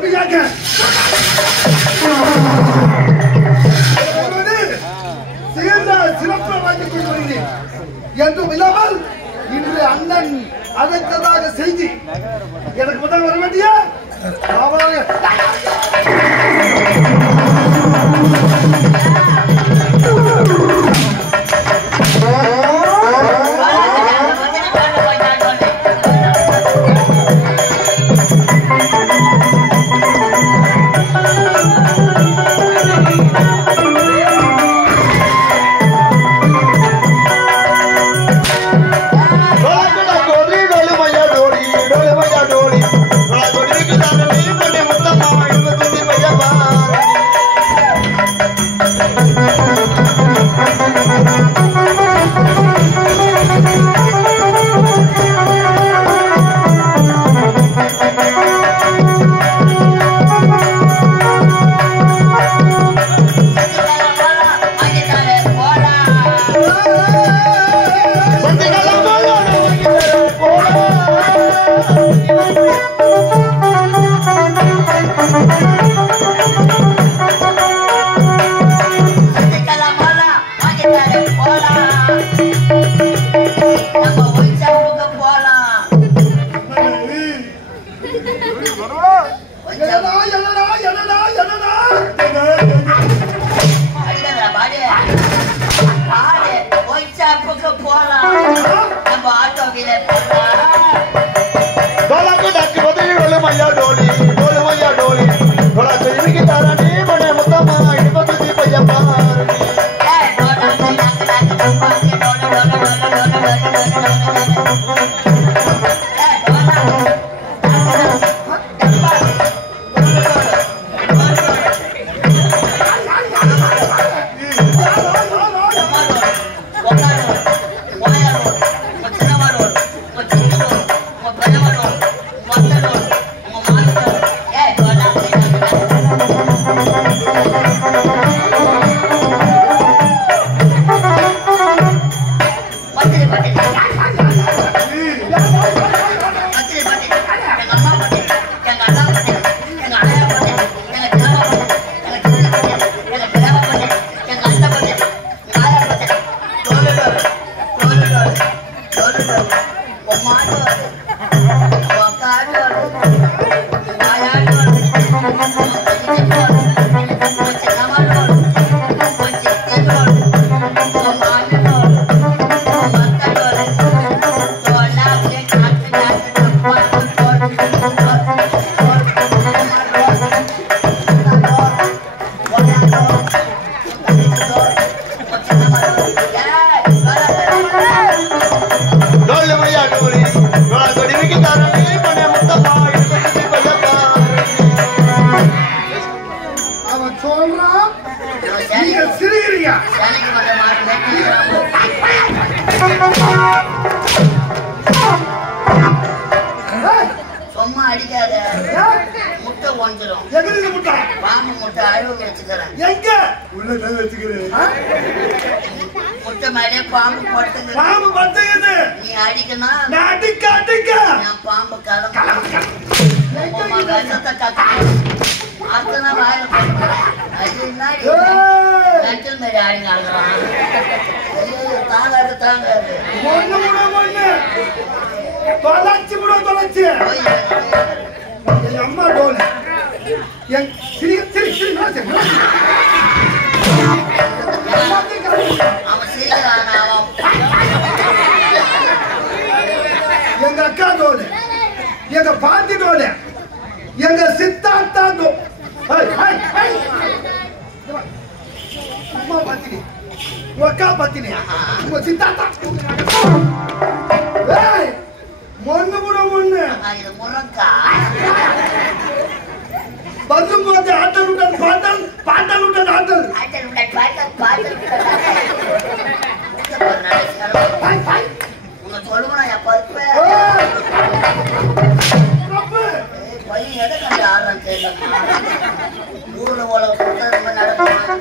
நம்பிக்கையாக சிறப்பு வாங்கிக் கொண்டு வருகிறேன் என்றும் இல்லாமல் இன்று அண்ணன் அழைத்ததாக செய்தி எனக்கு முதல் வர வேண்டிய எங்க அக்கா தோல் எங்க பாட்டி தோல் எங்க சித்தாந்தா தோல் அம்மா பாத்தினி உங்க அக்கா பாத்தினி உங்க சித்தாந்தா மொன்னு கூட மொன்னு பல்லும்போது ஆட்டலுடன் பாட்டல் பாட்டலுடன் ஆட்டல் உங்க சொல்லுவா எப்ப பையன் எதை கண்டு ஆடுறான்னு தெரியல. ஊர்ல உலக நடக்கும்.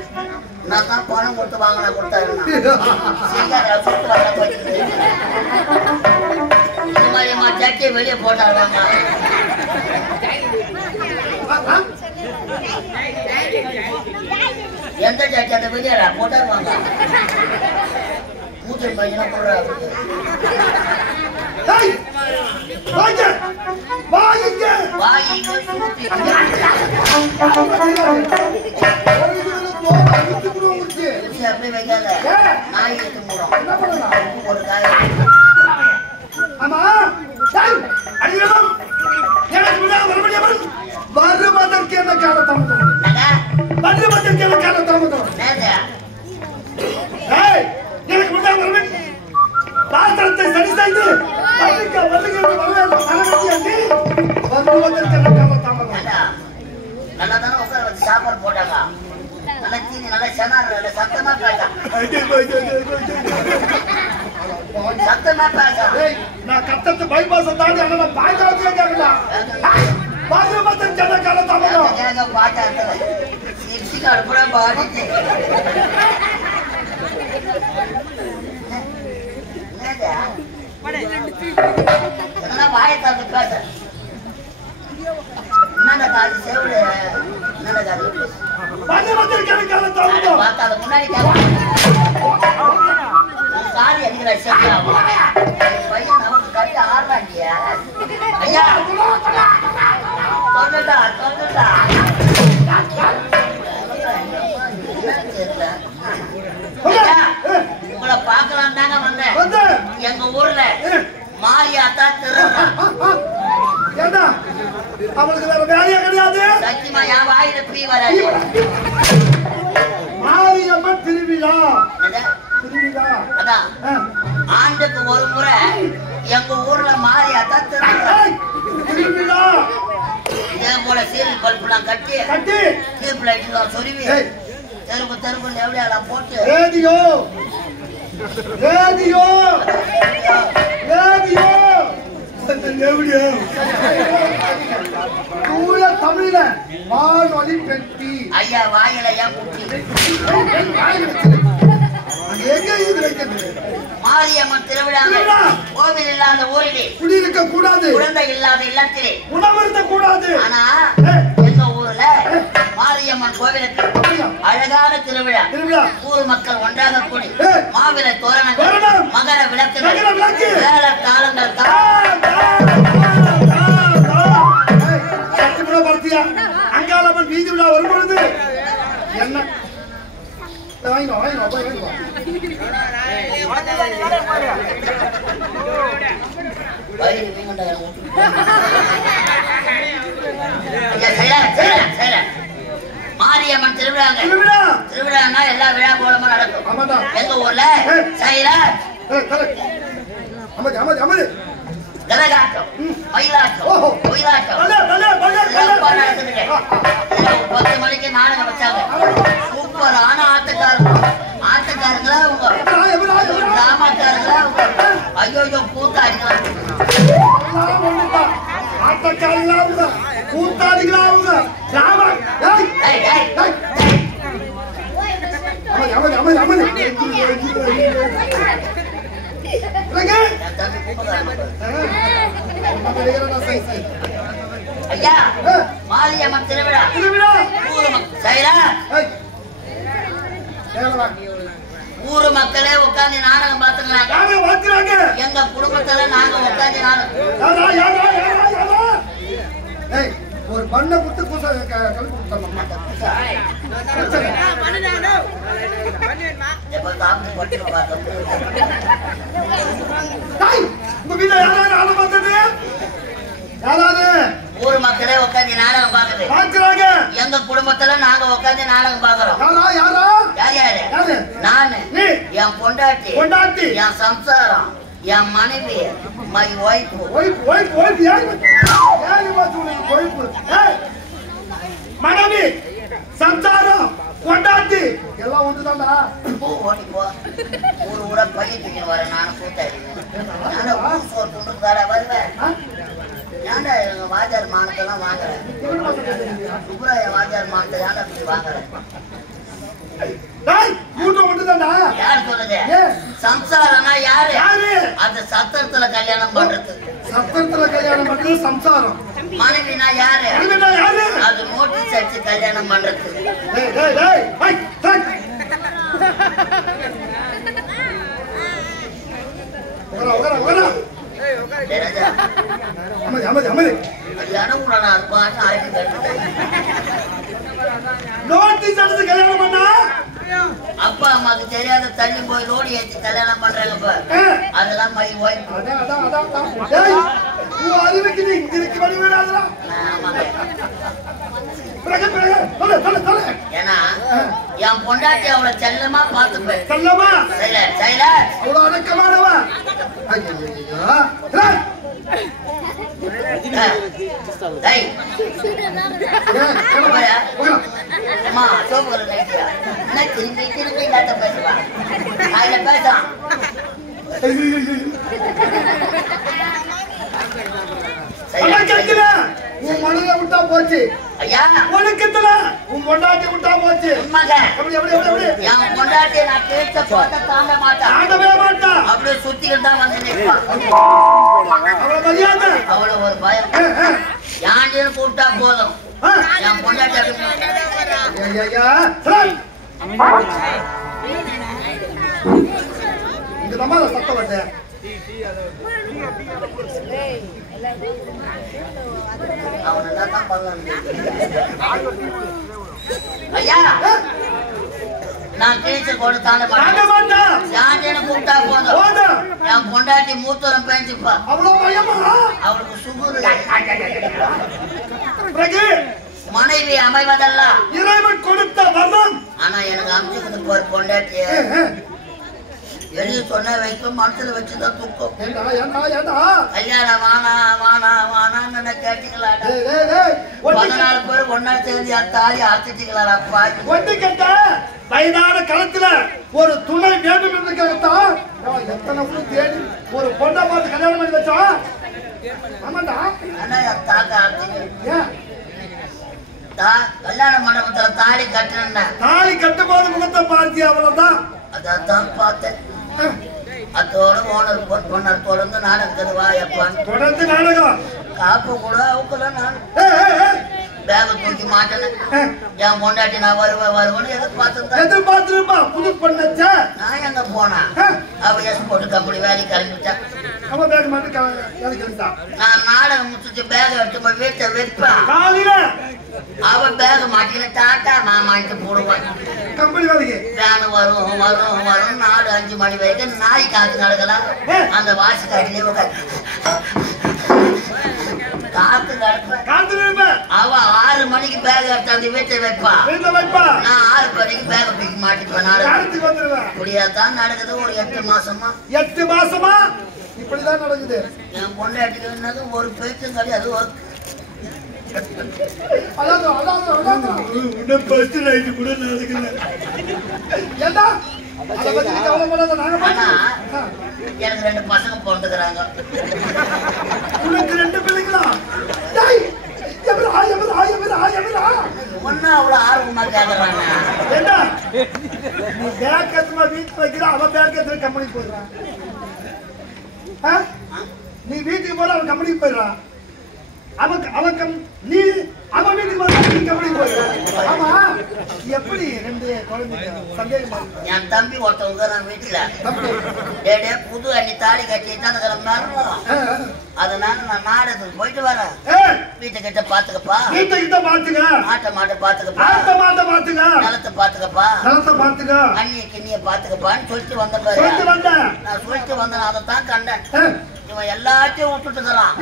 நான் தான் பணம் கொடுத்து வாங்கினா கொடுத்தாருன்னா கொடுத்து வர போயிட்டு இந்த மாதிரி சட்டியை வெளியே போட்டாருவாங்க. எந்த ஜாக்கி அந்த வெளியேறா போட்டாருவாங்க மூச்சை பையனா போடுறாரு அப்படி வைக்காத நாய் எடுத்து மூடும் ஒரு காய ஆமா வருவதற்கு என்ன கால தாமதம் வருவதற்கு என்ன கால தாமதம் எனக்கு முன்னாள் வருவன் பாத்திரத்தை சரி செய்து வருவதற்கு என்ன கால தாமதம் நல்லா தானே உட்கார வச்சு சாப்பாடு போட்டாங்க நல்லா தீனி நல்லா செனாரு சத்தமா பேசா சத்தமா பேசா நான் கத்தத்து பைபாஸ் தாண்டி ஆனா பாய்க்காலத்துல கேட்கலாம் வருவதற்கு என்ன கால தாமதம் பாட்டா சிப்ஸுக்கு அடுப்புட பாடிச்சு வாயத்தாந்து பேச என்னடா காது செவிடு என்னடா காது பார்த்தா அதை முன்னாடி காலி அடிக்கிற செவியாகும் பையன் நமக்கு கட்டி ஆடுறாண்டியா ஐயா சொல்லுடா சொல்லுடா உங்களை பார்க்கலாம் தாங்க வந்தேன் எங்க ஊர்ல மாரியாத்தா திருடுறா அவளுக்கு வேற வேலையே கிடையாது சத்தியமா என் வாயில பீ வராது மாரியம்மன் திருவிழா திருவிழா அதான் ஆண்டுக்கு ஒரு முறை எங்க ஊர்ல மாரியாத்தா திருவிழா இதே போல சீரியல் பல்புலாம் கட்டி டியூப் லைட் சொருவி தெருப்பு தெருப்பு எவ்வளோ போட்டு ரேடியோ ரேடியோ ரேடியோ தூய தமிழ வானொலி பெட்டி ஐயா வாயில ஏன் புட்டி எங்க இது வைக்கிறது மாரியம்மன் திருவிழாங்க கோவில் இல்லாத ஊரிலே குடியிருக்க கூடாது குழந்தை இல்லாத இல்லத்திலே உணவருந்த கூடாது ஆனா எங்க ஊர்ல மாரியம்மன் கோவிலுக்கு அழகான திருவிழா ஊர் மக்கள் ஒன்றாக கூடி மாவிலை தோரணங்கள் மகர விளக்குகள் வேற தாளங்கள் அங்காளம்மன் வீதி விழா வரும்பொழுது என்ன மாரியம்மன் திருவிழாங்க திருவிழான்னா எல்லா விழா கோலமும் நடக்கும் எங்க ஊர்ல கரகாட்டம் மயிலாட்டம் ஒயிலாட்டம் 10 மணிக்கு நாடகம் வச்சாங்க சூப்பரான ஆட்டக்காரங்களா அவங்க கிராமக்காரங்களா அவங்க ஐயோ கூத்தாடிக்கலாம் ஆட்டக்காரங்களா கூத்தாடிகளா அவங்க ஐயா மாரியம்மன் திருவிழா ஊரு மக்களே உட்காந்து நாடகம் பாத்துக்கிறாங்க எங்க குடும்பத்துல நாங்க உட்காந்து நாடகம் ஒரு பண்ண குத்து கூச ஊரு மக்களே உட்காந்து நாடகம் பாக்குறாங்க எங்க குடும்பத்துல நாங்க உட்காந்து நாடகம் பாக்குறோம் யார் யாரு நானு என் பொண்டாட்டி என் சம்சாரம் என் மனைவி மை மனைவி சம்சாரம் கொண்டாட்டி எல்லாம் ஒன்றுதான்டா ஓடி போ ஒரு ஊட பையன் தூக்கின்னு வரேன் நானும் கூட்டாடி வருவேன் ஏன்டா எங்க வாஜார் மானத்தெல்லாம் வாங்குறேன் சுப்ராய வாஜார் மானத்தை ஏன்டா அப்படி வாங்குறேன் யாரு சொல்லுது சம்சாரம்னா யாரு அந்த சத்திரத்துல கல்யாணம் பண்றது சம்சாரம் மனைவினா யாரு? அது நோட்டீஸ் அடிச்சு கல்யாணம் பண்றது. அப்பா அம்மாக்கு தெரியாத தள்ளி போய் லோடி ஏற்றி கல்யாணம் பண்றாங்க. அதெல்லாம் மை ஒய்ஃப். ஏன்னா என் பொண்டாட்டி அவளை செல்லமா பாத்துப்பேன். செல்லமா அவ்வளவு அடக்கமானவா. உன் மனதை விட்டா போச்சு. ஐயா உனக்குல உன் பொண்டாட்டி விட்டா போச்சு. என் பொண்டாட்டி நான் கேட்ட போட்ட தாண்ட மாட்டேன். தாண்டவே மாட்டேன். அப்படியே சுத்திக்கிட்டு தான் வந்து நிற்பான். அவ்வளவு மரியாதை, அவ்வளவு ஒரு பயம். யாண்டின்னு கூப்பிட்டா போதும். என் பொண்டாட்டி இங்க நம்ம சத்தம் வந்தேன். ஐயா நான் கேச்ச கொண்டு தாண்ட மாட்டேன். கூப்பிட்டா போதும். என் பொண்டாட்டி மூத்தரம் பேஞ்சுப்பா. அவளுக்கு சுகுரு. மனைவி அமைவதல்ல இறைவன் கொடுத்த வரம். ஆனா எனக்கு அமைச்சுக்கிட்டு போற பொண்டாட்டிய வெளியே சொன்ன வைக்கும் மனசுல வச்சுதான் தூக்கம். கல்யாணம் வானா வானா வானான்னு கேட்டீங்களாடா. 14 பேர் ஒன்னா சேர்ந்து தாலி ஆத்திட்டீங்களாடா. ஒன்று கேட்ட வயதான காலத்துல ஒரு துணை வேண்டும் என்றுதான் எத்தனை தேடி ஒரு பொண்ணை பார்த்து கல்யாணம் பண்ணி வச்சோம். ஆமாண்டா. ஆனா என் தாக்க ஆத்திங்க கல்யாண மண்டபத்துல தாலி கட்டுன. தாலி கட்டும் போது முகத்தை பார்த்தி அவ்வளவுதான். அதான் பார்த்தேன். அதோட ஓனர் போன் பண்ணார். தொடர்ந்து நாடகம் வா எப்பான்னு. தொடர்ந்து நாடகம் காப்பு கூட அவுக்கல. நான் பேக தூக்கி மாட்டேன். என் பொண்டாட்டி நான் வருவேன்னு எதிர்பார்த்துருப்பா. புது பண்ணச்சா நான் எங்க போனா அவ எஸ் போட்டு கம்பெனி வேலைக்கு கிளம்பிட்டான். நான் நாடகம் முடிச்சுட்டு பேக எடுத்து போய் வீட்டை வைப்பேன். அவன் பேக மாட்டின டாட்டா மாமான்ட்டு போடுவான். கம்பெனி வேலைக்கு வேனு வரும் வரும் வரும். 4-5 மணி வரைக்கும் நாய் காத்து நடக்கலாம். அந்த வாசி காட்டிலே காத்து கிடப்பேன். அவ 6 மணிக்கு பேக எடுத்து அந்த வீட்டை வைப்பா. நான் 6 மணிக்கு பேக தூக்கி மாட்டிப்பேன். இப்படியாதான் நடக்குது ஒரு 8 மாசமா. 8 மாசமா இப்படிதான் நடக்குது. என் பொண்டாட்டிக்கு என்னது ஒரு பேச்சும் கிடையாது. எனக்கு 2 பசங்க பிறந்துக்கிறாங்க. 2 பிள்ளைங்களா? ஒன்னா அவ்வளவு ஆர்வமா கேக்குறாங்க. வீட்டுக்கு வைக்கிற அவன் பேங்க் கம்பெனிக்கு போயிடுறான். நீ வீட்டுக்கு போற அவன் கம்பெனிக்கு போயிடுறான். நீ அவன் வீட்டுக்கு போற நீ கம்பெனிக்கு போயிடுறான். ஆமா எப்படி 2 குழந்தைங்க சந்தேகமா? என் தம்பி ஒருத்தவங்க நான் வீட்டுல புது அண்ணி தாலி கட்டிட்டு அதனால நான் நாடகத்துக்கு போயிட்டு வரேன். வீட்டை கிட்ட பாத்துக்கப்பா. வீட்டை கிட்ட பாத்துக்க. மாட்ட பாத்துக்கப்பா. நிலத்தை பாத்துக்கப்பா. அண்ணிய கிண்ணிய பாத்துக்கப்பான்னு சொல்லிட்டு வந்த பாரு. நான் சொல்லிட்டு வந்தேன். அதைத்தான் கண்டேன். இவன் எல்லாத்தையும் விட்டுட்டுறான்.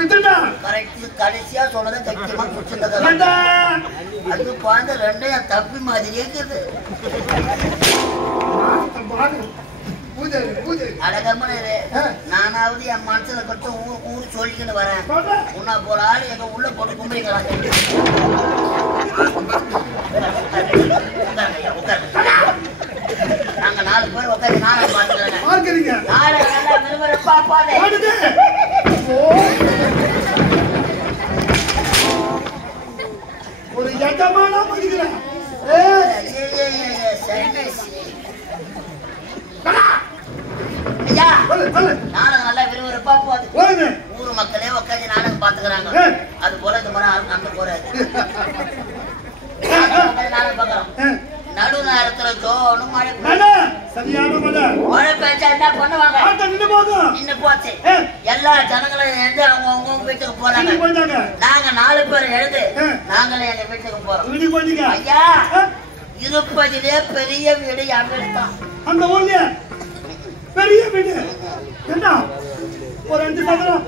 கரெக்ட் கடைசியா சொன்னதை கட்டியமா குடிச்சுட்டு அது குழந்தை 2 என் தப்பி மாதிரியே இருக்குது. அடகம்மனு நானாவது என் மனசுல கட்டு ஊர் சொல்லிக்கின்னு வரேன். உன்னா போற ஆள் எங்க உள்ள போட்டு கும்பிடுக்கலாம். நாங்க 4 பேர் உட்காந்து நாடகம் பாத்துக்கிறேன். ஒரு எட்டமான படிக்கிறேன். நாடகம் நல்லா விறுவிறுப்பா போகுது. ஊர் மக்களே உட்காந்து நாடகம் பாத்துக்கிறாங்க. அது போல இந்த போறேன் அந்த போறாரு நானும் பாக்குறோம் நடு நேரத்துல ஜோனு மழை சரியான மழை பெய்ச்சா என்ன பண்ணுவாங்க நின்னு போச்சு எல்லா ஜனங்களும் எழுந்து அவங்க வீட்டுக்கு போறாங்க நாங்க 4 பேர் எழுந்து நாங்களே எங்க வீட்டுக்கு போறோம் ஐயா இருப்பதிலே பெரிய வீடு என் வீடு தான் அந்த ஊர்ல பெரிய வீடு என்ன ஒரு 5 சதுரம்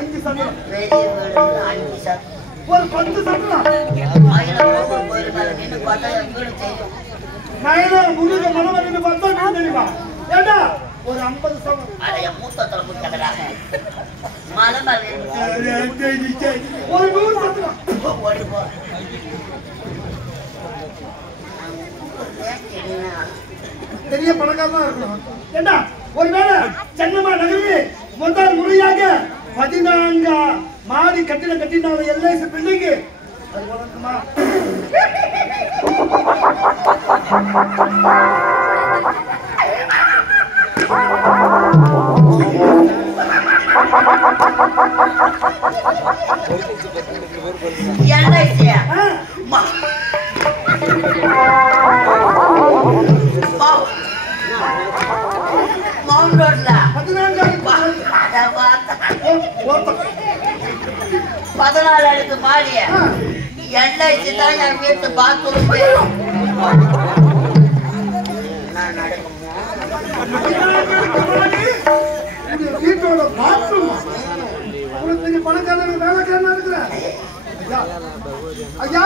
5 சதுரம் பெரிய வீடு 5 சதுரம் ஒரு 10 சதுரம் மயில போயிருக்காங்க நின்று பார்த்தா என் வீடு தெரியும் மயில முருக மனவ நின்று பார்த்தா வீடு தெரியுமா ஏண்டா ஒரு 50 சதுரம் அட என் மூத்தத்துல முட்டதறாங்க மலை மேல ஒரு 100 சதுரம் ஓடி போ பெரிய பணக்காரனா இருக்கணும் ஏண்டா ஒருவேளை சென்னம்மா நகரில் முதல் முறையாக 14 மாடி கட்டிடம் கட்டினால எல்ஐசி பில்டிங் அது வளர்க்குமா எல்ஐசியா மவுண்ட் ரோட்ல 14 அடுக்கு மாடிய எல்ஐசி தான் என் வீட்டு பாத்ரூம் நான் நடக்குமோ வீட்டோட பாத்ரூம் பெரிய பணக்காரன் வேலைக்காரனா இருக்கிற ஐயா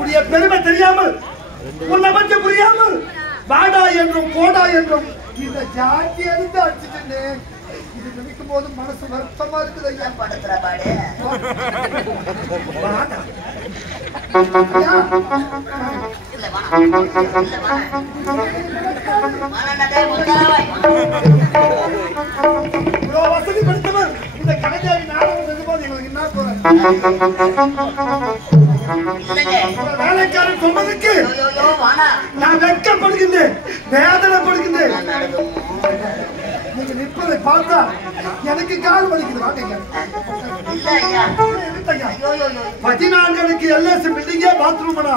உடைய பெருமை தெரியாமல் உன்னை பற்றி புரியாமல் வாடா என்றும் போடா என்றும் இந்த ஜாதி எடுத்து அடிச்சுட்டு இது நினைக்கும் போது மனசு வருத்தமா இருக்குது ஐயா படுத்துற பாடு வசதி படுத்தவர் இந்த கலைஞாரி நாடகம் இருக்கும்போது எங்களுக்கு என்ன போற வேலைக்காரன் சொன்னதுக்கு நான் வெட்கப்படுகின்றேன் வேதனைப்படுகின்றேன் நீங்க நிற்பதை பார்த்தா எனக்கு கால் வலிக்குது வாங்க 14 எல்ஐசி பில்டிங்கே பாத்ரூம்னா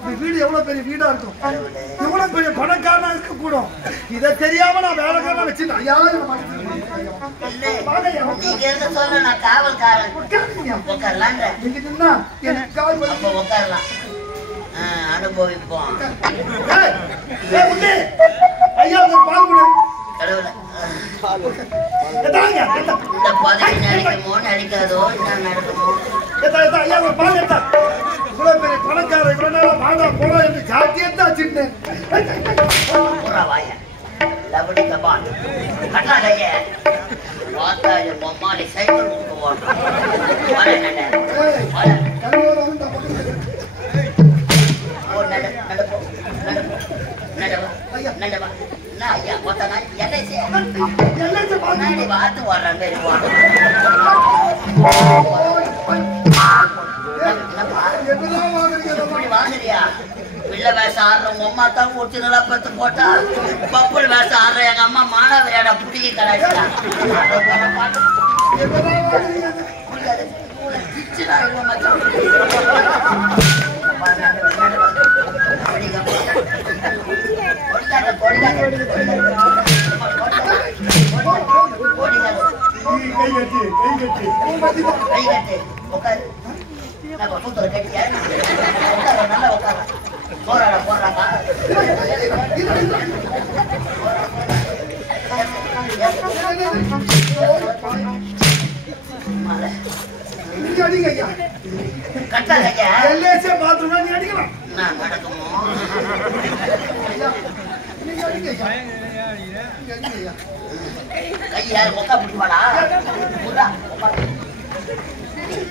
இந்த வீடு எவ்வளவு பெரிய வீடா இருக்கும் எவ்வளவு பெரிய பணக்காரனா இருக்க கூடும் இதை தெரியாம நான் வேலைக்காரனா வச்சிருந்தேன் நீங்க சொல்ல நான் காவல்காரன் உட்காரலாம் நீங்க நின்னா எனக்கு கால் வலி உட்காரலாம் அனுபவிப்போம் ஐயா ஒரு பால் கொடு கடவுளை இந்த பதவி நினைக்குமோ நினைக்காதோ நான் நடக்குமோ ஐயா ஒரு பால் எடுத்தா இவ்வளவு பெரிய பணக்கார இவ்வளவு நாளா வாடா போடா என்று ஜாத்தியத்தை வச்சுட்டேன் வாய லபடி கபால் கட்டாதைய வாத்தாய பொம்மாலி சைக்கிள் போவான் நடவா ஐயா கொத்தனா எல்ஐசி பார்த்து வர்றாங்க வாங்குறியா பிள்ளை வேஷம் ஆடுற உங்க அம்மா தான் ஒரிஜினலா பத்து போட்டா பப்புள் வேஷம் ஆடுற எங்க அம்மா மாணவரையோட புடிக்க கலாச்சிட்டா நல்லா உட்கார போராட போடுறாங்க நடக்குமோ கையாரு மொக்கா பிடிப்பாடா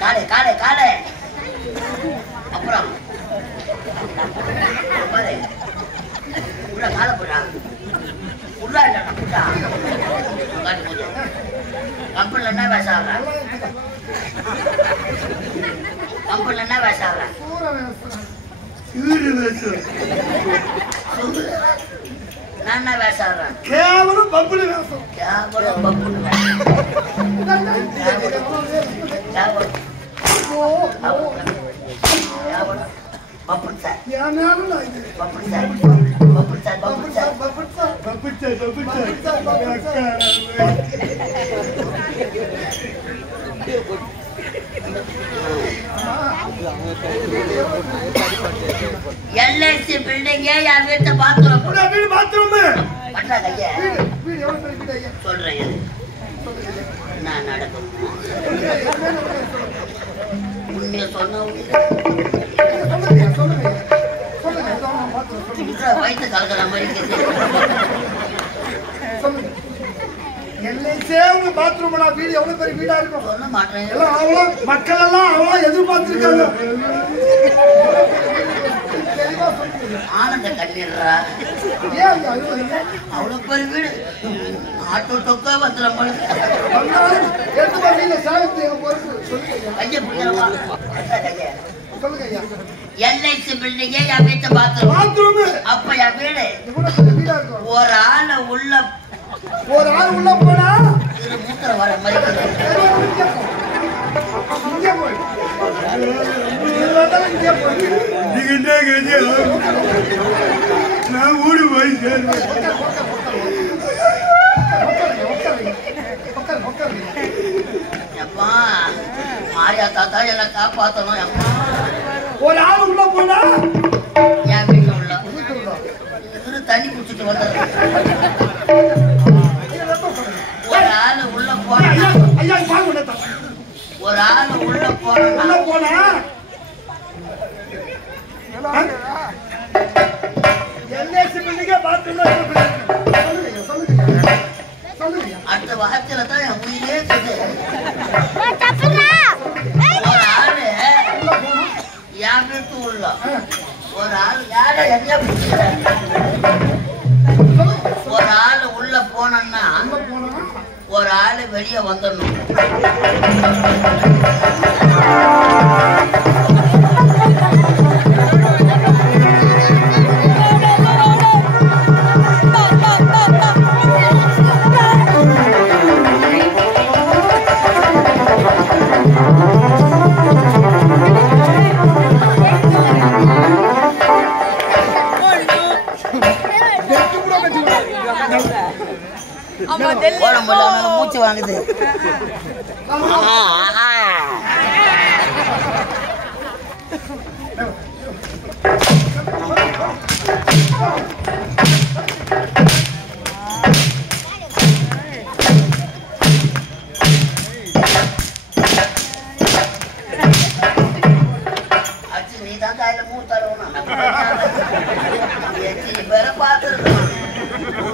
காலே காலே காலே அப்புறம் காலை போடா உள்ள புட்டா கம்பெனில என்ன வேஷம் ஆகுறேன் கம்பெனில என்ன வேஷம் ஆகுறேன் நான் என்ன வேஷம் ஆகுறேன் கேவலம் பப்புனு வேஷம் கேவலம் பப்புனு வேஷம் LIC building யார் வீட்டு பாத்ரூம் வீடு பாத்ரூம் பண்றா கையா வீடு எவ்வளவு பெரிய வீடு ஐயா சொல்றேன் நான் நடக்கும் உண்மையை சொன்ன சொல்லுங்க வயிற்று கலக்கிற மாதிரி சொல்லுங்க எல்லைச்சே உங்க பாத்ரூம் வீடு எவ்வளவு பெரிய வீடா இருக்கும் சொல்ல மாட்டேன் எல்லாம் அவ்வளோ மக்கள் எல்லாம் அவ்வளோ எதிர்பார்த்திருக்காங்க ஆனந்த கண்ணீர்ரா அவ்வளவு பெரிய வீடு ஆட்டோ டொக்கா வந்துடும் LIC building என் வீட்டு பாத்ரூம் அப்ப என் வீடு ஒரு ஆள் உள்ள போனா மூத்திர வர மாதிரி நான் ஊடு போய் அப்பா மாரியா தாத்தா எல்லாம் காப்பாத்தணும் அப்பா ஒரு ஆள் உள்ள போனா என் வீட்டுல உள்ள தண்ணி குடிச்சிட்டு வந்தது ஒரு ஆள் உள்ள போனா ஒரு ஆள் உள்ள போனா அடுத்த வாரத்துல தான் என் உயிரே ஒரு ஆளு என் வீட்டு உள்ள ஒரு ஆள் யார என்ன ஒரு ஆள் உள்ள போனோம்னா ஒரு ஆளு வெளியே வந்துடணும் மூச்சு வாங்குது நீ தான் கையில மூத்தாடுவோம் வேற பார்த்துருக்கோம்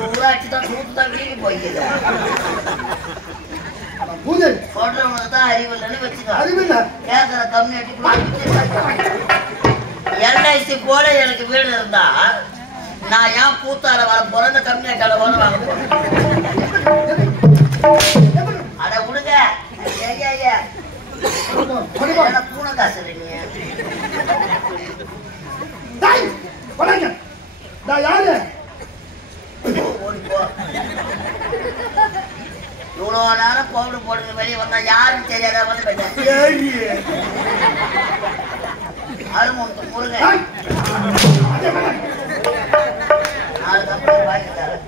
ஊராட்சி தான் சூத்து தான் வீங்கி போய்க்குது சொல்றவங்க தான் அறிவு இல்லைன்னு வச்சுக்கோ கேட்கற கம்யூனிட்டி LIC போல எனக்கு வீடு இருந்தா நான் ஏன் கூத்தாட வர போறேன் இந்த கம்யூனிட்டியால போல வாங்க போறேன் அட விடுங்க ஐயா பூனை காசு இல்லைங்க இவ்வளோ நேரம் பவுடர் போடுங்க வெளியே வந்தா யாரும் தெரியாத வந்து அருமுத்து முருங்க நாலு கம்பெனி வாங்கி தரேன்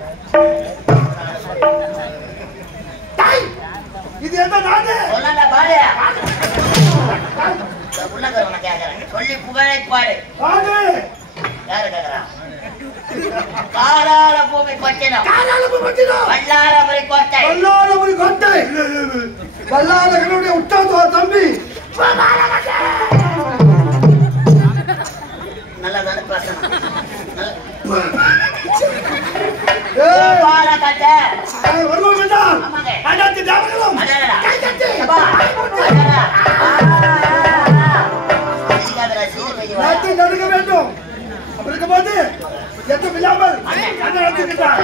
இது என்ன நாடு சொல்லல பாரு உள்ளவனை கேட்கறேன் சொல்லி புகழை பாடு யாரு கேட்கறான் காலால பூமி கொட்டினோம் வல்லாரபுரி கோட்டை வல்லாரகனுடைய உற்றாத தம்பி நல்லா தானே பேசணும் நடுக்க வேண்டும் அப்படி இருக்கும்போது எதுவும் இல்லாமல் நடத்திக்கிட்டார்